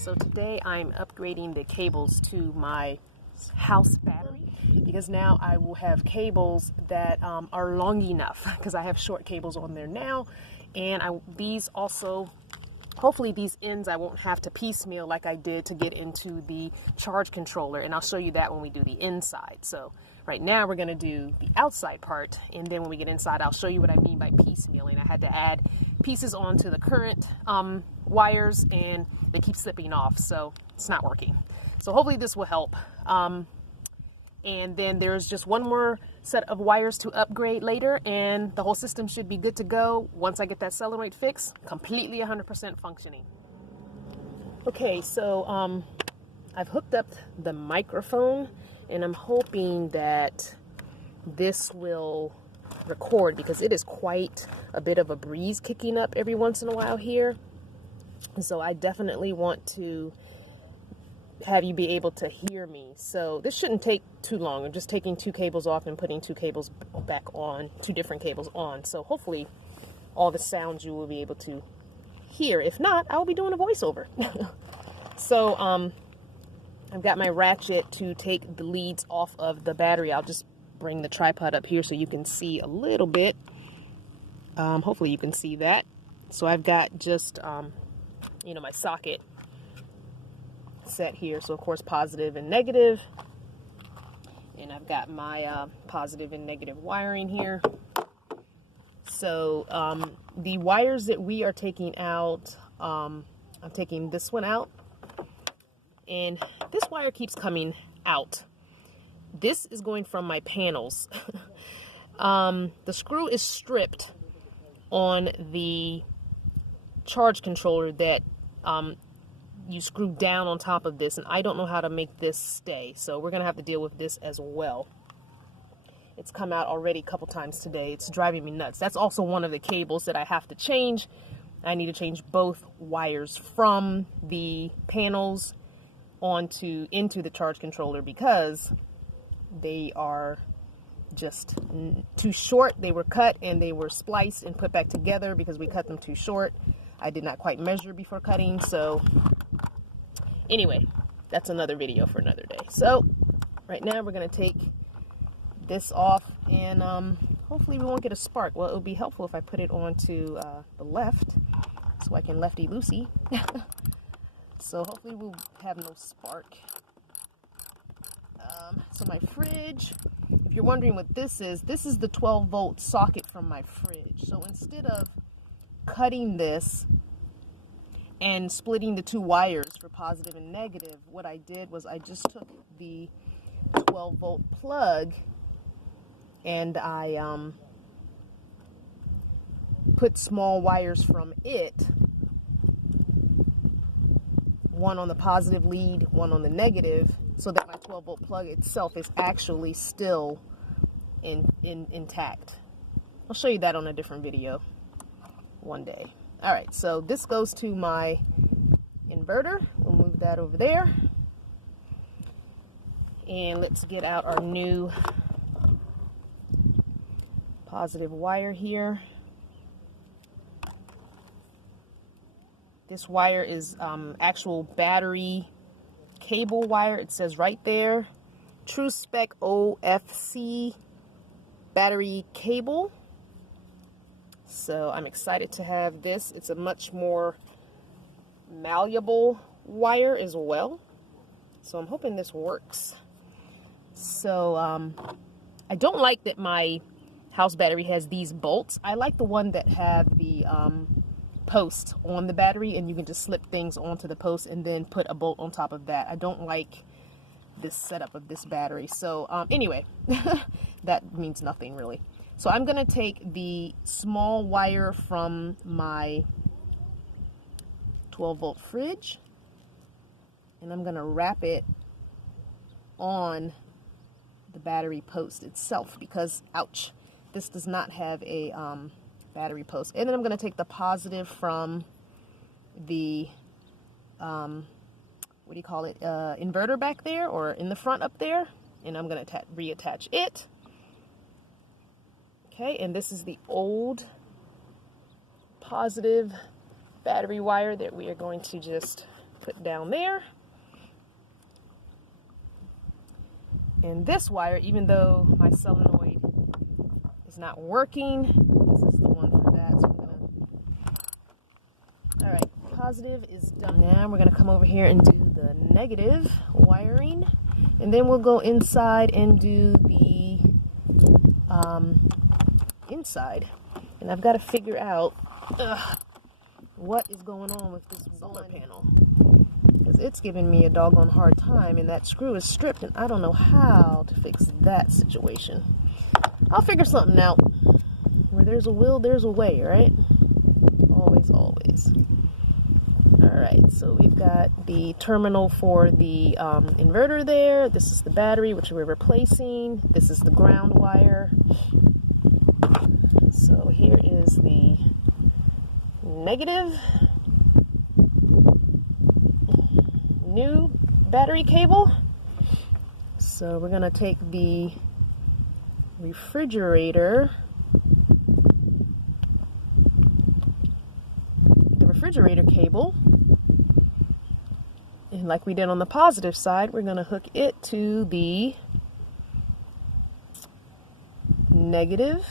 So today I'm upgrading the cables to my house battery because now I will have cables that are long enough, because I have short cables on there now, and these also, hopefully these ends I won't have to piecemeal like I did to get into the charge controller, and I'll show you that when we do the inside. So right now we're going to do the outside part, and then when we get inside I'll show you what I mean by piecemealing. I had to add pieces onto the current wires and they keep slipping off, so it's not working. So hopefully this will help. And then there's just one more set of wires to upgrade later, and the whole system should be good to go once I get that solenoid fixed, completely 100% functioning. Okay, so I've hooked up the microphone, and I'm hoping that this will record because it is quite a bit of a breeze kicking up every once in a while here. So I definitely want to have you be able to hear me. So this shouldn't take too long. I'm just taking two cables off and putting two cables back on, two different cables on. So hopefully all the sounds you will be able to hear. If not, I will be doing a voiceover. So I've got my ratchet to take the leads off of the battery. I'll just bring the tripod up here so you can see a little bit. Hopefully you can see that. So I've got just my socket set here, so of course positive and negative, and I've got my positive and negative wiring here. So the wires that we are taking out, I'm taking this one out, and this wire keeps coming out. This is going from my panels. The screw is stripped on the charge controller that you screw down on top of this, and I don't know how to make this stay, so we're gonna have to deal with this as well. It's come out already a couple times today. It's driving me nuts. That's also one of the cables that I have to change. I need to change both wires from the panels into the charge controller because they are just too short. They were cut and they were spliced and put back together because we cut them too short. I did not quite measure before cutting, so anyway, that's another video for another day. So right now we're going to take this off, and hopefully we won't get a spark. Well, it would be helpful if I put it onto the left so I can lefty-loosey. So hopefully we'll have no spark. So my fridge, if you're wondering what this is the 12-volt socket from my fridge. So instead of cutting this and splitting the two wires for positive and negative, what I did was I just took the 12-volt plug and I put small wires from it, one on the positive lead, one on the negative, so that my 12-volt plug itself is actually still intact. I'll show you that on a different video one day. All right, so this goes to my inverter. We'll move that over there. And let's get out our new positive wire here. This wire is actual battery cable wire. It says right there, True Spec OFC battery cable. So I'm excited to have this. It's a much more malleable wire as well. So I'm hoping this works. So I don't like that my house battery has these bolts. I like the one that have the post on the battery, and you can just slip things onto the post and then put a bolt on top of that. I don't like this setup of this battery. So anyway, that means nothing really. So I'm going to take the small wire from my 12-volt fridge, and I'm going to wrap it on the battery post itself because, ouch, this does not have a battery post. And then I'm going to take the positive from the, inverter back there, or in the front up there, and I'm going to reattach it. Okay, and this is the old positive battery wire that we are going to just put down there. And this wire, even though my solenoid is not working, this is the one for that. So all right, positive is done. Now we're gonna come over here and do the negative wiring, and then we'll go inside and do the inside. And I've got to figure out what is going on with this solar panel, because it's giving me a doggone hard time, and that screw is stripped, and I don't know how to fix that situation. I'll figure something out. Where there's a will, there's a way, right? Always, always. Alright, so we've got the terminal for the inverter there. This is the battery, which we're replacing. This is the ground wire. So here is the negative new battery cable. So we're going to take the refrigerator cable, and like we did on the positive side, we're going to hook it to the negative.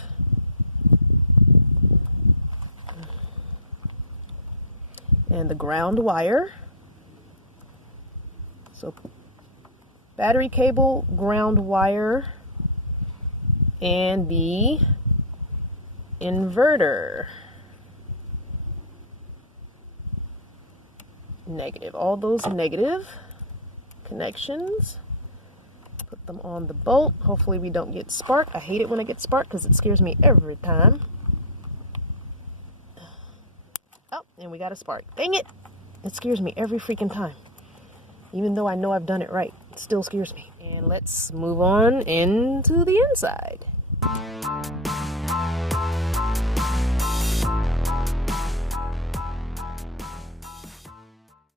And the ground wire. So battery cable, ground wire, and the inverter. Negative. All those negative connections. Put them on the bolt. Hopefully we don't get spark. I hate it when I get spark because it scares me every time. Oh, and we got a spark. Dang it! It scares me every freaking time. Even though I know I've done it right, it still scares me. And let's move on into the inside.